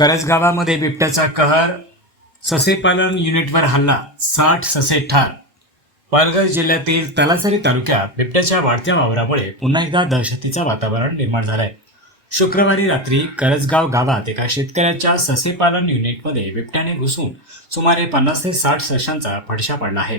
करजगावामध्ये बिबट्याचा कहर ससेपालन युनिटवर हल्ला साठ ससे ठार. पालघर जिल्ह्यातील तलासरी तालुक्यात बिबट्याच्या वाढत्या वावरामुळे पुन्हा एकदा दहशतीचं वातावरण निर्माण झालंय. शुक्रवारी रात्री करजगाव गावात एका शेतकऱ्याच्या ससेपालन युनिटमध्ये बिबट्याने घुसून सुमारे पन्नास ते साठ सशांचा फडशा पडला आहे.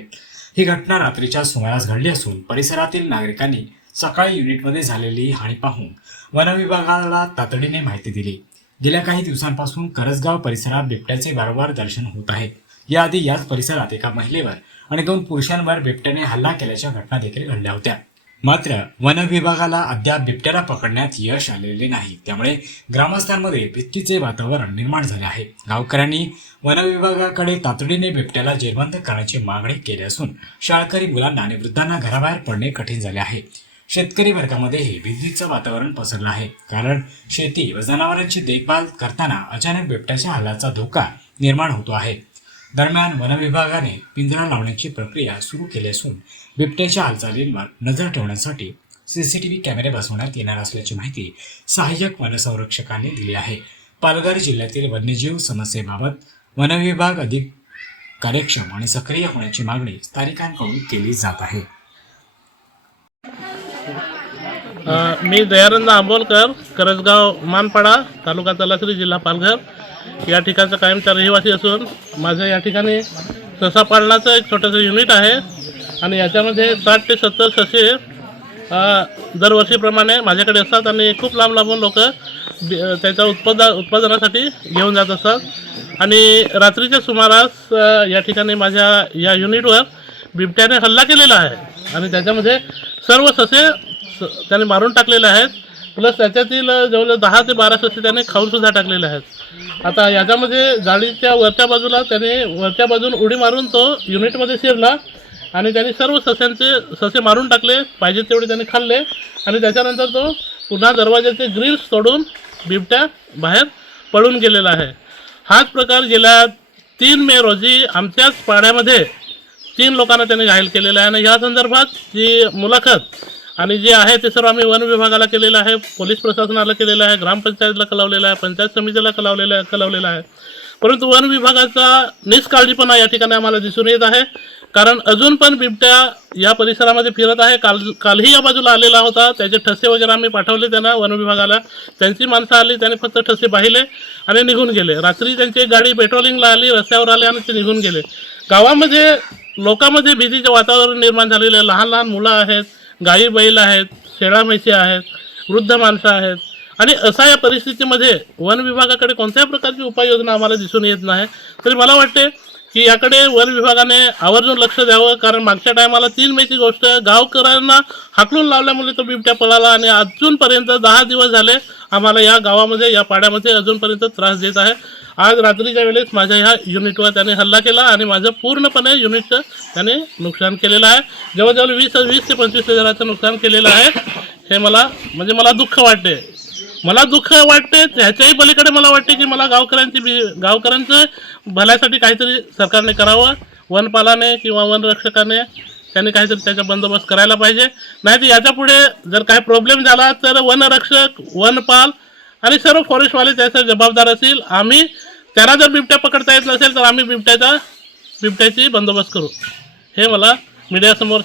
ही घटना रात्रीच्या सुमारास घडली असून परिसरातील नागरिकांनी सकाळी युनिटमध्ये झालेली हानी पाहून वनविभागाला तातडीने माहिती दिली. गेल्या काही दिवसांपासून करसगाव परिसरात बिबट्याचे वारंवार दर्शन होत आहे. याआधी याच परिसरात एका महिलेवर आणि दोन पुरुषांवर बिबट्याने हल्ला केल्याच्या घटना देखील घडल्या होत्या. मात्र वन विभागाला अद्याप बिबट्याला पकडण्यात यश आलेले नाही. त्यामुळे ग्रामस्थांमध्ये भीतीचे वातावरण निर्माण झाले आहे. गावकऱ्यांनी वन विभागाकडे तातडीने बिबट्याला जेरबंद करण्याची मागणी केली असून शाळकरी मुलांना आणि वृद्धांना घराबाहेर पडणे कठीण झाले आहे. शेतकरी वर्गामध्येही भीतीचं वातावरण पसरलं आहे. कारण शेती व जनावरांची देखभाल करताना अचानक बिबट्याच्या हल्ल्याचा धोका निर्माण होतो आहे. दरम्यान वनविभागाने पिंजरा लावण्याची प्रक्रिया सुरू केली असून बिबट्याच्या हालचालींवर नजर ठेवण्यासाठी सी सी टी व्ही कॅमेरे बसवण्यात येणार असल्याची माहिती सहाय्यक वनसंरक्षकांनी दिली आहे. पालघर जिल्ह्यातील वन्यजीव समस्येबाबत वनविभाग अधिक कार्यक्षम आणि सक्रिय होण्याची मागणी स्थानिकांकडून केली जात आहे. अ, मी दयानंद आंबोलकर करसगाव मानपाडा तालुका तलासरी जिल्हा पालघर. या ठिकाणचा कायमचा रहिवासी असून माझं या ठिकाणी ससा पालनाचं एक छोटंसं युनिट आहे. आणि याच्यामध्ये साठ ते सत्तर ससे अ, दरवर्षीप्रमाणे माझ्याकडे असतात आणि खूप लांब लांबून लोक त्याच्या उत्पाद उत्पादनासाठी घेऊन जात असतात. आणि रात्रीच्या सुमारास अ, या ठिकाणी माझ्या या युनिटवर बिबट्याने हल्ला केलेला आहे. आणि त्याच्यामध्ये सर्व ससे त्याने मारून टाकलेले आहेत. प्लस त्याच्यातील जवळजवळ दहा ते बारा ससे त्याने खाऊनसुद्धा टाकलेले आहेत. आता याच्यामध्ये जाळीच्या वरच्या बाजूला त्याने वरच्या बाजून उडी मारून तो युनिटमध्ये शिरला आणि त्याने सर्व सस्यांचे ससे मारून टाकले पाहिजे तेवढे त्याने खाल्ले आणि त्याच्यानंतर तो पुन्हा दरवाजाचे ग्रिल्स तोडून बिबट्या बाहेर पळून गेलेला आहे. हाच प्रकार गेल्या तीन मे रोजी आमच्याच पाड्यामध्ये तीन लोकांना त्याने घायल केलेलं आहे आणि या संदर्भात जी मुलाखत आणि जे आहे ते सर्व आम्ही वन विभागाला केलेलं आहे पोलीस प्रशासनाला केलेलं आहे ग्रामपंचायतला कलावलेलं आहे पंचायत समितीला कलावलेलं आहे कलावलेलं आहे. परंतु वन विभागाचा निष्काळजीपणा या ठिकाणी आम्हाला दिसून येत आहे. कारण अजून पण बिबट्या या परिसरामध्ये फिरत आहे. काल कालही या बाजूला आलेला होता. त्याचे ठसे वगैरे आम्ही पाठवले त्यांना वन विभागाला. त्यांची माणसं आली त्यांनी फक्त ठसे पाहिले आणि निघून गेले. रात्री त्यांची गाडी पेट्रोलिंगला आली रस्त्यावर आले आणि ते निघून गेले. गावामध्ये लोकांमध्ये भीतीचे वातावरण निर्माण झालेले आहे. लहान लहान मुलं आहेत. गाई बैल आहेत शेळा म्हैशी आहेत वृद्ध माणसं आहेत. आणि असा या परिस्थितीमध्ये वन विभागाकडे कोणत्याही प्रकारची उपाययोजना आम्हाला दिसून येत नाही. तरी मला वाटते की याकडे वन विभागाने आवर्जून लक्ष द्यावं कारण मागच्या टायमाला तीन मेची गोष्ट गावकऱ्यांना हाकलून लावल्यामुळे तो बिबट्या पळाला आणि अजूनपर्यंत दहा दिवस झाले आम्हाला या गावामध्ये या पाड्यामध्ये अजूनपर्यंत त्रास देत आहे. आज रात्रीच्या वेळेस माझ्या ह्या युनिटवर त्याने हल्ला केला आणि माझं पूर्णपणे युनिटचं त्याने नुकसान केलेलं आहे. जवळजवळ वीस वीस ते पंचवीस हजाराचं नुकसान केलेलं आहे. हे मला म्हणजे मला दुःख वाटते मला दुःख वाटते ह्याच्याही पलीकडे मला वाटते की मला गावकऱ्यांची बी- गावकऱ्यांचं भल्यासाठी काहीतरी सरकारने करावं वनपालाने किंवा वनरक्षकाने त्यांनी काहीतरी त्याचा बंदोबस्त करायला पाहिजे. नाही तर याच्यापुढे जर काही प्रॉब्लेम झाला तर वनरक्षक वनपाल आणि सर्व फॉरेस्टवाले त्याचा जबाबदार असतील. आम्ही त्याला जर बिबट्या पकडता येत नसेल तर आम्ही बिबट्याचा बिबट्याची बंदोबस्त करू. हे मला मीडियासमोर